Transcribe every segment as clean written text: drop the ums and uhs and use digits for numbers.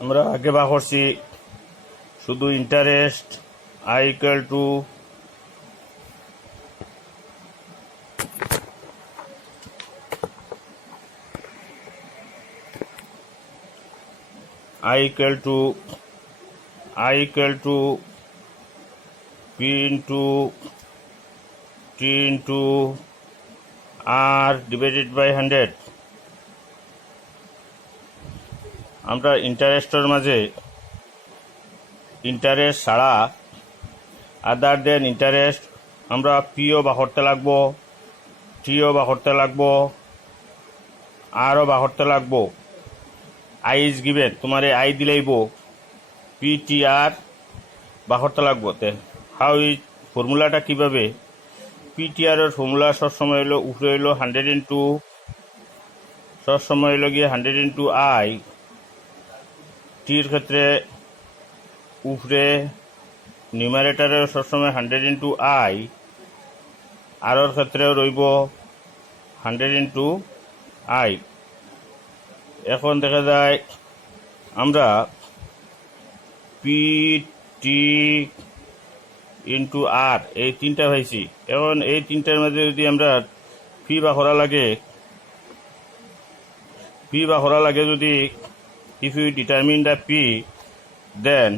আমরা আগে বা করছি শুধু interest I equal to P into T into R divided by 100। আমরা ইন্টারেস্টের মাঝে ইন্টারেস্ট ছাড়া আদার দেন ইন্টারেস্ট আমরা পিও বা করতে লাগবো, টিও বা করতে লাগবো, আরও বা করতে লাগবো। আই ইজ গিভেন, তোমার আই দিলেইব পি টি আর বা করতে লাগবো। হাউ ইজ ফর্মুলাটা কীভাবে? পি টি আর এর ফর্মুলা সবসময় হলো উপরে হইলো 100 ইন্টু সবসময় হইলো গিয়ে 100 ইন্টু আই, টির ক্ষেত্রে উপরে নিউমারেটারে সবসময় 100 ইন্টু আই, আরোর ক্ষেত্রেও রইব 100 ইন্টু আই। এখন দেখা যায় আমরা পি টি ইন্টু আর এই তিনটা পাইছি। এখন এই তিনটার মধ্যে যদি আমরা পি বা করা লাগে যদি if you determine the p, then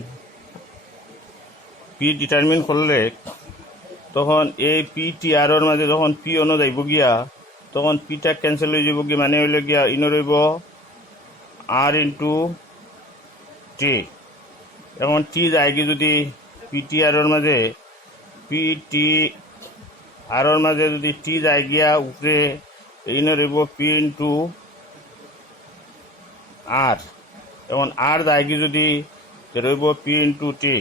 p determine করলে তখন এই পি টি আর এর মাঝে যখন পি অন্য যাইব গিয়া তখন পিটা ক্যান্সেল হয়ে যাব গিয়া, মানে হইলে গিয়া ইনো রইব আর ইন্টু টি। এখন টি যায় কি যদি পি টি আর এর মাঝে পি টি আর এর মাঝে যদি টি যায় গিয়া উপরে ইনো রইব পি ইন্টু আর। এখন আর যায় কি যদি রইব P into T.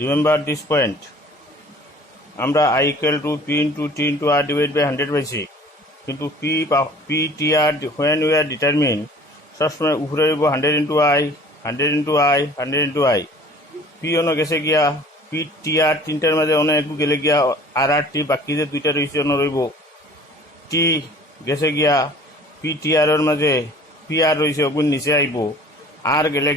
Remember this point. আমরা I equal to P into T into R divide by 100 পাইছি, কিন্তু P T R when we are determine সবসময় উপরে রইব 100 into I, 100 into I, 100 into I. P অন্য গেছে গিয়া পি টি আর তিনটার মাঝে অনেক একটু গেলে গিয়া আর টি বাকি যে দুইটা রয়েছে অন্য রইব। টি গেছে গিয়া পি টি আর এর মাঝে পি আর রয়েছে ওগুন নিচে আইব, আর গেলে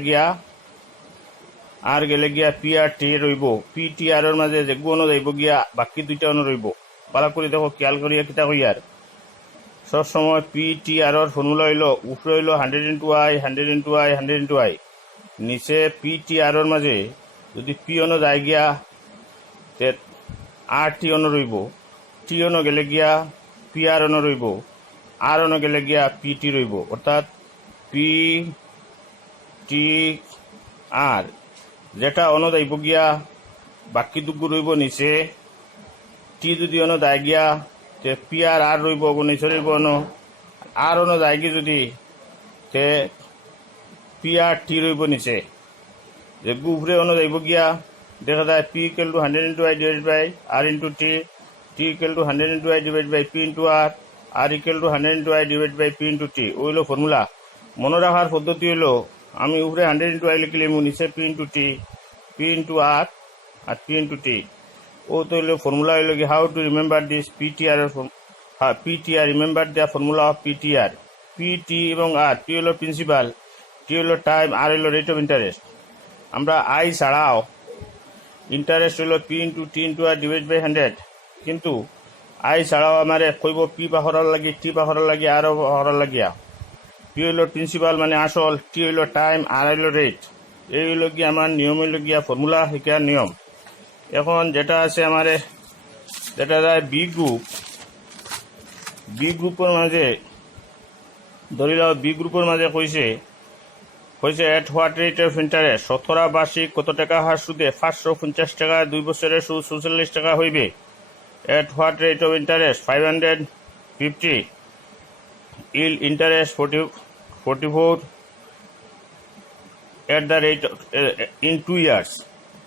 গিয়া পি আর টি রইব। পি টি আর এর মাঝে যে গুণ যাইব গিয়া বাকি দুইটা অন্য রইব। পালা করে দেখো, খেয়াল করিয়া কিতা কইয়ার সবসময় পি টি আর এর ফর্মুলা হইল উপরে হইল 100 into I, 100 into I, 100 into I. নিচে পি টি আর এর মাঝে যদি পি অন্য যায় গিয়া তে আর টি অন্য রইব, টি অন্য গেলে গিয়া পি আর অন্য রইব, আর অন্য গেলে গিয়া পি টি রইব। অর্থাৎ পি টি আর যেটা অন্য যাইব গিয়া বাকি দুগু রইব নিচে। টি যদি অন্য যায় গিয়া তে পি আর রইব নিচে রইব অন্য, আর অন্য যায় গিয়ে যদি তে পি আর টি রইব নিচে। যে উপরে অন্য যাইব গিয়া দেখা যায় P equal to 100 into I divide by R into T, T equal to 100 into I divide by P into R equal to 100 into I divide by P into T. ওইল ফর্মুলা। মনে রাখার পদ্ধতি হইল আমি উপরে 100 ইন্টু আই লিখলে নিচে P into T, P into R P into T. ও তো হইল ফর্মুলা হইল কি how to remember this P T R. P T R, remember the formula of P T R. P T এবং R, P হইল principal, টি হইল time, আর হইল রেট অফ ইন্টারেস্ট। আমরা আই ছাড়াও ইন্টারেস্ট হইল P into T into R divide by 100, কিন্তু I ছাড়াও আমার কইব পি বা হরার লাগি, টি বা হরার লাগি, আরও হরার লাগিয়া। পি হইল প্রিন্সিপাল মানে আসল, টি হইল টাইম, আর হইল রেট। এই হইল গিয়া আমার নিয়ম হইল গিয়া ফর্মুলা শিকার নিয়ম। এখন যেটা আছে আমার যেটা যায় বি গ্রুপের মাঝে ধরি লও বি গ্রুপের মাঝে কইছে এট হোয়াট রেট অফ ইন্টারেস্ট শতকরা বার্ষিক কত টাকা হার সুদে 550 টাকা 2 বছরের সুদ 46 টাকা হইবে। At what rate of interest 550 ইল interest 44 at the rate in 2 years.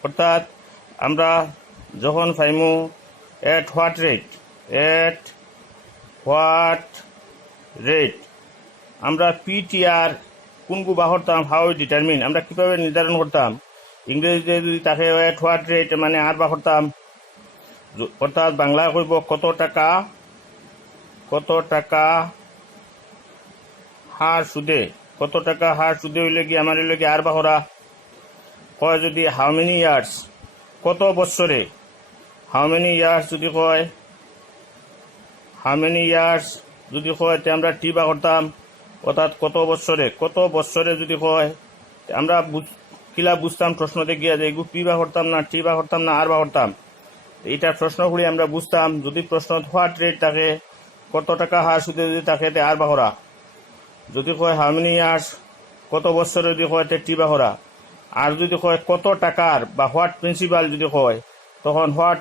অর্থাৎ আমরা যখন পাইমু এট হোয়াট রেট আমরা পি টি আর কোনগু বা করতাম, হাউ ডিটারমিন আমরা কিভাবে নির্ধারণ করতাম। ইংরেজিতে যদি তাকে এট হোয়াট রেট মানে আর বা করতাম, অর্থাৎ বাংলা কইব কত টাকা হার সুদে কত টাকা হার সুদে হইলে কি আমার হইলে কি আর বাহরা কয় যদি হাউ মেনি ইয়ার্স কত বৎসরে হাউ মেনি ইয়ার্স যদি কয় হাউ মেনি ইয়ার্স যদি কয় তে আমরা টি বা করতাম অর্থাৎ কত বৎসরে যদি কয় আমরা কিলা বুঝতাম প্রশ্নতে গিয়া যে এগুলো পি বা করতাম না টি বা করতাম না আর বা করতাম এইটার প্রশ্ন করি আমরা বুঝতাম যদি প্রশ্ন হোয়াট রেট থাকে কত টাকা হার সুদে যদি থাকে তে আর বা করা যদি কয় হাউ মেনি ইয়ার্স কত বছরে যদি কয় তে টি বা করা আর যদি কয় কত টাকার বা হোয়াট প্রিন্সিপাল যদি কয় তখন হোয়াট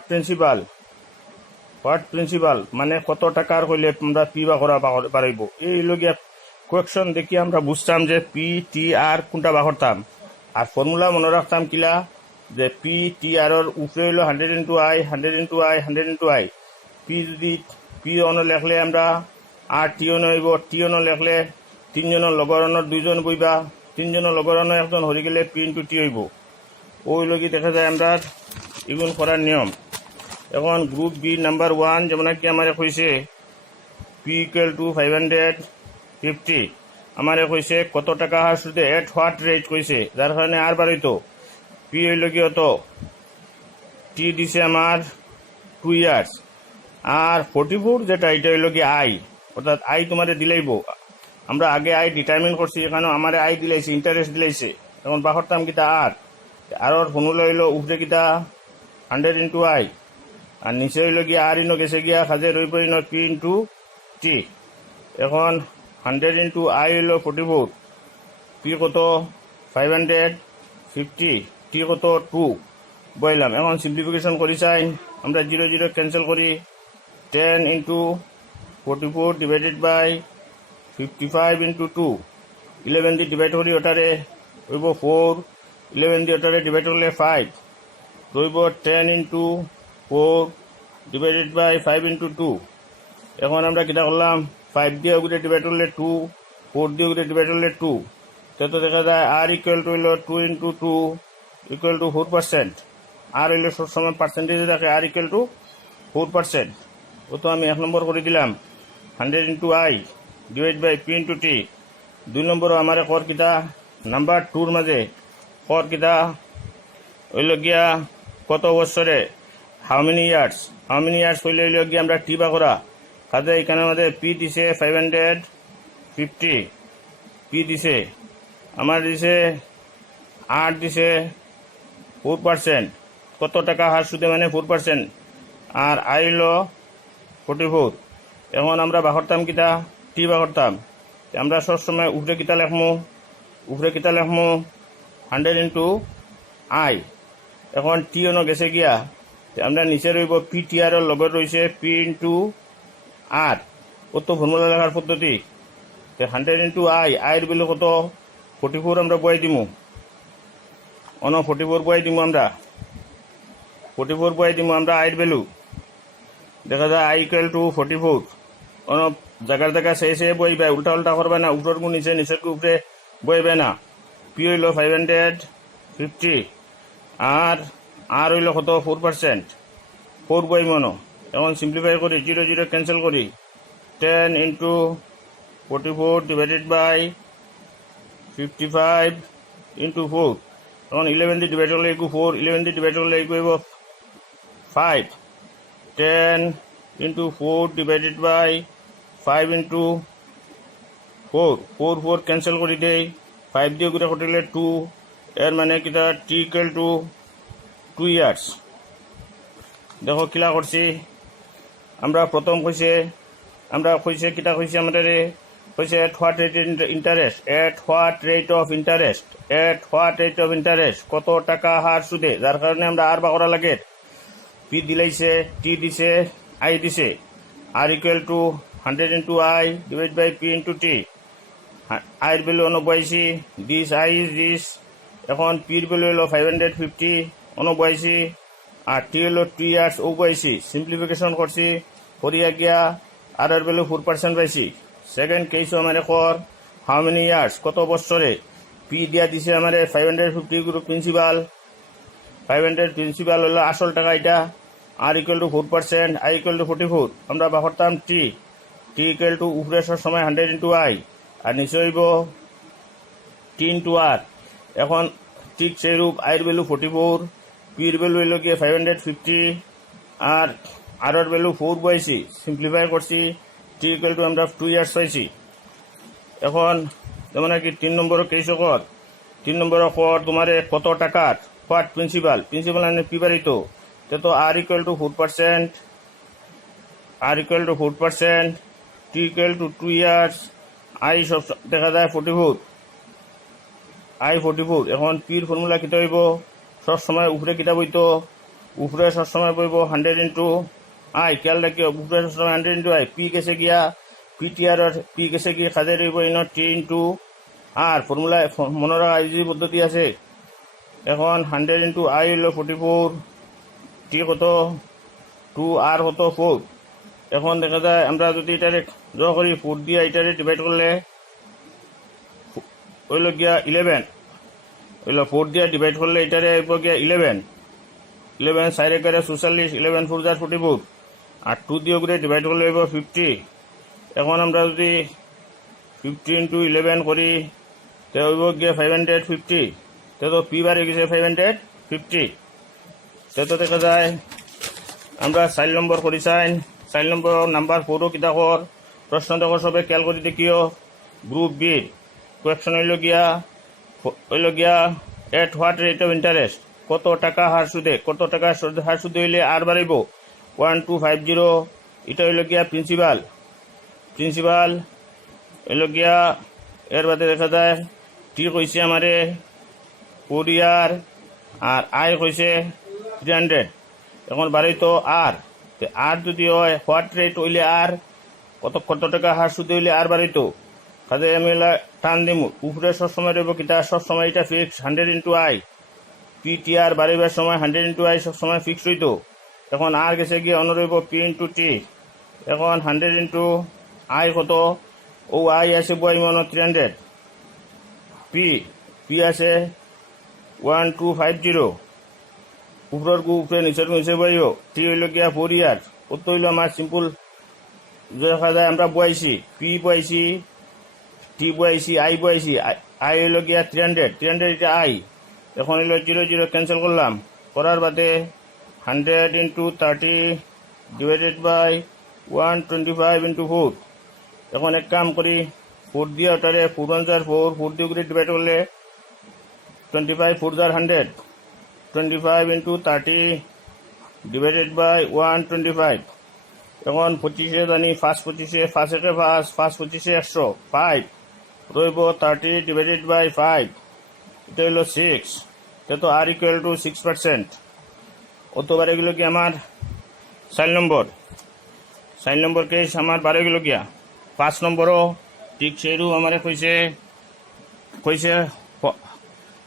প্রিন্সিপাল মানে কত টাকার কইলে আমরা পি বা করা পারাইব এই লগিয়া কোয়েকশন দেখি আমরা বুঝতাম যে পি টি আর কোনটা বা করতাম আর ফর্মুলা মনে রাখতাম কিলা যে পি টি আর উপরে হইল 100 × I পি যদি পি অন লেখলে আমরা আর টি অন হইব টি অন লেখলে তিনজনের লগরণর দুইজন বইবা তিনজনের লগরণর একজন হরি গেলে পি ইন্টু টি হইব ওই লগি দেখা যায় আমরা এগুলো করার নিয়ম এখন গ্রুপ বি নাম্বার 1 যেমন কি আমার কইছে পি ইকুয়াল টু 550 আমার কইছে কত টাকা হার সুদে এট হোয়াট রেট কইছে যার কারণে আর বাড়িতো পি হইল কি হতো টি দিছে আমার 2 ইয়ার্স আর 44 যেটা এটা হইল কি আই অর্থাৎ আই তোমারে দিলাইব আমরা আগে আই ডিটারমিন করছি এখানে আমার আই দিলাইছে ইন্টারেস্ট দিলাইছে তখন বাহরতাম কিতা আর ফর্মুলা হইল উপরে কিতা 100 × I আর নিচে হইল গিয়া আর ইনো গেছে গিয়া কাজে রই পড়ি পি ইন্টু টি এখন 100 × I হইল 44 পি কত 550 টি কত 2 বইলাম এখন সিম্পলিফিকেশন করি চাই আমরা 0 0 ক্যান্সেল করি 10 × 44 ডিভাইডেড বাই 55 × 2 11 দিয়ে ডিভাইড করি ওটারে রইব 4 11 দিয়ে ওটারে ডিভাইড করলে 5 রইব 10 × 4 ডিভাইডেড বাই 5 × 2 এখন আমরা কিটা করলাম 5 দিয়ে ওগুলো ডিভাইড করলে 2 4 দিয়ে ওগুলো ডিভাইড করলে 2 তো দেখা যায় আর ইকুয়াল টু হইল 2 × 2 ইকুয়াল টু 4% আর হইল সবসময় পার্সেন্টেজে থাকে আর ইকুয়াল টু 4% ও তো আমি 1 নম্বর করে দিলাম 100 × I divide by P into T 2 number আমার কর কিতা নাম্বার 2 মাঝে কর কিতা হইল গিয়া কত বছরে হাউ মেনি ইয়ার্স হইলে হইল গিয়া আমরা টি বা করা কাজে এখানে আমাদের পি দিছে 550 পি দিছে আমার দিছে আর দিছে 4% কত টাকা হার সুদে মানে 4% আর আইল 44 এখন আমরা বাহরতাম কিতা টি বাহরতাম আমরা সবসময় উপরে কিতা লেখমু 100 × I এখন টি অন গেছে গিয়া আমরা নিচে রইব পি টি আর লগত রয়েছে পি ইন্টু আর কত ফর্মুলা লেখার পদ্ধতি 100 × I এর বেলু কত 44 আমরা বয়াই দিমু 44 বয়াই দিমু আমরা 44 বয়াই দিমু আমরা আইর ভ্যালু দেখা যায় I ইকুয়াল টু 44 জায়গার জায়গা সে বইবে উল্টা করবে না উপরের গু নিচে নিচের গু উপরে বইবে না পি হইল 550 আর হইল কত 4% 4 বই মনো এখন সিম্পলিফাই করি 0 0 ক্যান্সেল করি 10 × 44 ডিভাইডেড বাই 55 × 4 এখন 11 দিয়ে ডিভাইড করলে 4 11 দিয়ে ডিভাইড করলে 5 10 × 4 ডিভাইডেড বাই 5 × 4 4 ক্যান্সেল করে দেই 5 দিয়ে ঘুরে কটিলে 2 এর মানে কিটা টি ইকুয়াল টু 2 ইয়ার্স দেখো কিলা করছি আমরা প্রথম কইছে কিটা কইছে আমাদের কইছে এট হোয়াট রেট অফ ইন্টারেস্ট কত টাকা হার সুদে যার কারণে আমরা আর বা করা লাগে পি দিলাইছে টি দিছে আই দিছে R equal to 100 × I divide by P into T আইর ভ্যালু বয়াইছি দিস আই ইজ দিস এখন পির ভ্যালু হলো 550 বয়াইছি আর টি হলো 2 ইয়ার্স ও বয়াইছি সিম্পলিফিকেশন করছি করিয়া গিয়া আর এর ভ্যালু 4% পাইছি সেকেন্ড কেস আমার কর হাউ মেনি ইয়ার্স কত বছরে পি দিয়া দিছে আমার 550 গ্রুপ প্রিন্সিপাল হলো আসল টাকা এটা R equal to 4% I equal to 44 আমরা বাহরতাম টি ইকুয়াল টু উপরে সময় 100 × I আর নিচে হইব টি ইন্টু আর। এখন ঠিক সেইরূপ আইয়ের ভ্যালু 44, পির ভ্যালু হইল গিয়ে 550, আর আরর ভ্যালু 4 বইছি, সিম্পলিফাই করছি, টি ইকুয়াল টু আমরা 2 ইয়ার্স পাইছি। এখন যেমন আর কি 3 নম্বর কেস কর, 3 নম্বর কর তোমার কত টাকার হোয়াট প্রিন্সিপাল মানে পি বাড়িত, তো R equal to 4%, R equal to 4%, T equal to 2 years, I সব দেখা যায় 44, আই 44। এখন পির ফর্মুলা কিতা হইব, সবসময় উপরে কিতা বইতো, উপরে সবসময় বইব 100 ইন্টু আই। খেয়াল রাখিও উপরে সবসময় 100 ইন্টু আই। পি গেছে গিয়া পিটিআর পি গেছে গিয়ে কাজে রইব in T into R. Formula মনে রাখা ইজি পদ্ধতি আছে। এখন 100 ইন্টু আই হইল 44, টি কত 2, আর কত 4। এখন দেখা যায় আমরা যদি এটারে ড্র করি 4 দিয়ে এটারে ডিভাইড করলে হইল গিয়া 11, হইল 4 দিয়ে ডিভাইড করলে এটারে হইব গিয়া 11, 11 4 এগারে 44, 11 4 jar 44, আর 2 দিয়ে করে ডিভাইড করলে হইব 50। এখন আমরা যদি 50 ইন্টু 11 করি তো হইব গিয়ে 550, তো পি বাড়ে গেছে 550। তো দেখা যায় আমরা 4 নম্বর করি চাইন, 4 নম্বর নাম্বার 4ও কিতা কর, প্রশ্ন দেখো সবে খেয়াল করে দেখিও। গ্রুপ বি কোয়েকশন হইল গিয়া এট হোয়াট রেট অফ ইন্টারেস্ট, কত টাকা হার সুদে, কত টাকা হার সুদে হইলে আর বাড়াইব 1250। এটা হইল গিয়া প্রিন্সিপাল হইল গিয়া। এর বাদে দেখা যায় টি কইছে আমারে 4 ইয়ার, আর আই কইছে 300। এখন বাড়াইতো আর, আর যদি হয় হোয়াট রেট হইলে আর কত টাকা হার সুদে হইলে আর বাড়াইতো, কাজে আমি টান দিম উপরে সবসময় রইব কিতা, সবসময় এটা ফিক্স 100 ইন্টু আই। পিটিআর বাড়িবার সময় 100 ইন্টু আই সবসময় ফিক্স হইতো। এখন আর গেছে গিয়ে অন্য রইব পি ইন্টু টি। এখন 100 ইন্টু আই কত, ও আই আছে বই মনে 300, পি আছে 1250, উপরের গু উপরে নিচের নিচে বইও। টি হইল গিয়া 4 ইয়ার, কত হইল আমার সিম্পল দেখা যায় আমরা বইছি, পি বইছি, টি বইছি, আই বইছি, আই হইল গিয়া 300 এটা আই। এখন হইল 0 0 ক্যান্সেল করলাম, করার বাদে 100 ইন্টু 30 ডিভাইডেড বাই 125 ইন্টু 4। এখন এক কাম করি 4 দিয়ে ওটারে 4 1 jar 4, 4 দিয়ে করে ডিভাইড করলে 25 4 jar 100, 25 ইন্টু 30 ডিভাইডেড বাই 125। এখন 25 জানি 5 25, 5 একে 5, 5 25 100, 5 রইব 30 ডিভাইডেড বাই 5, এটা হইল 6। তো আর ইকুয়াল টু 6%। অতবার এগুলো কি আমার 4 নম্বর কেস আমার 12 গেল গিয়া। 5 নম্বরও ঠিক সেইরূপ আমার কইছে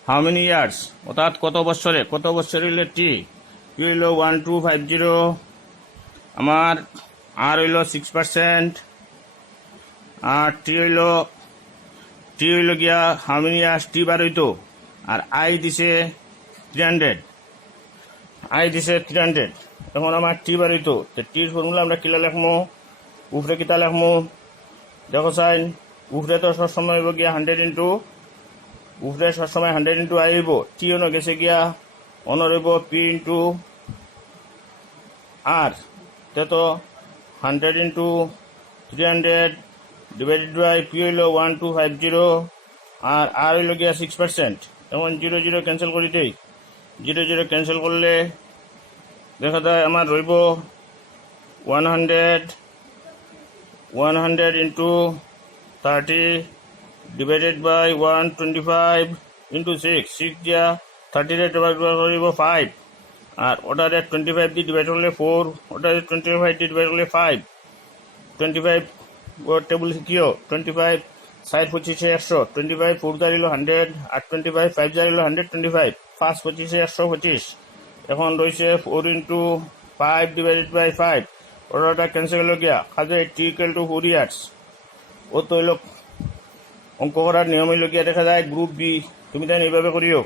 হাউ মেনি ইয়ার্স, অর্থাৎ কত বছরে হইলে টি হইল 1250, আমার আর হইল 6%, আর টি হইল গিয়া হাউ মেনি ইয়ার্স টি বার হইতো, আর আই দিছে 300। এখন আমার টি বার হইতো, টির ফর্মুলা আমরা কিলা লেখমো, উপরে কিতা লেখমো দেখো চাইন, উপরে তো সবসময় হইব গিয়া 100 ইন্টু, উপরে সবসময় 100 ইন্টু আই হইব, টি অন গেছে গিয়া অনর হইব পি ইন্টু আর। তো 100 ইন্টু 300 ডিভাইডেড বাই পি হইল 1250, আর হইল গিয়া 6%। এখন 0 0 ক্যান্সেল করি দেই, 0 0 ক্যান্সেল করলে দেখা যায় আমার রইব 100 ইন্টু 30 ডিভাইডেড বাই 125 ইন্টু 6 দিয়া 30 রে ডিভাইড করিব 5, আর ওটারে 25 দিয়ে ডিভাইড করলে 4, ওটারে 25 দিয়ে ডিভাইড করলে 5, 25 টেবিল শিখিও, 25 4 25 100, 25 4 jar 100, আর 25 5 jar 125, 5 25 125। এখন রয়েছে 4 ইন্টু 5 ডিভাইডেড বাই 5, ওটা ক্যান্সেল হলো গিয়া, কাজে টি ইকুয়াল টু 4 ইয়ার্স। ও তো হইল অঙ্ক করার নিয়ম হইল গিয়া দেখা যায় গ্রুপ বি, তুমি তাই এইভাবে করিও।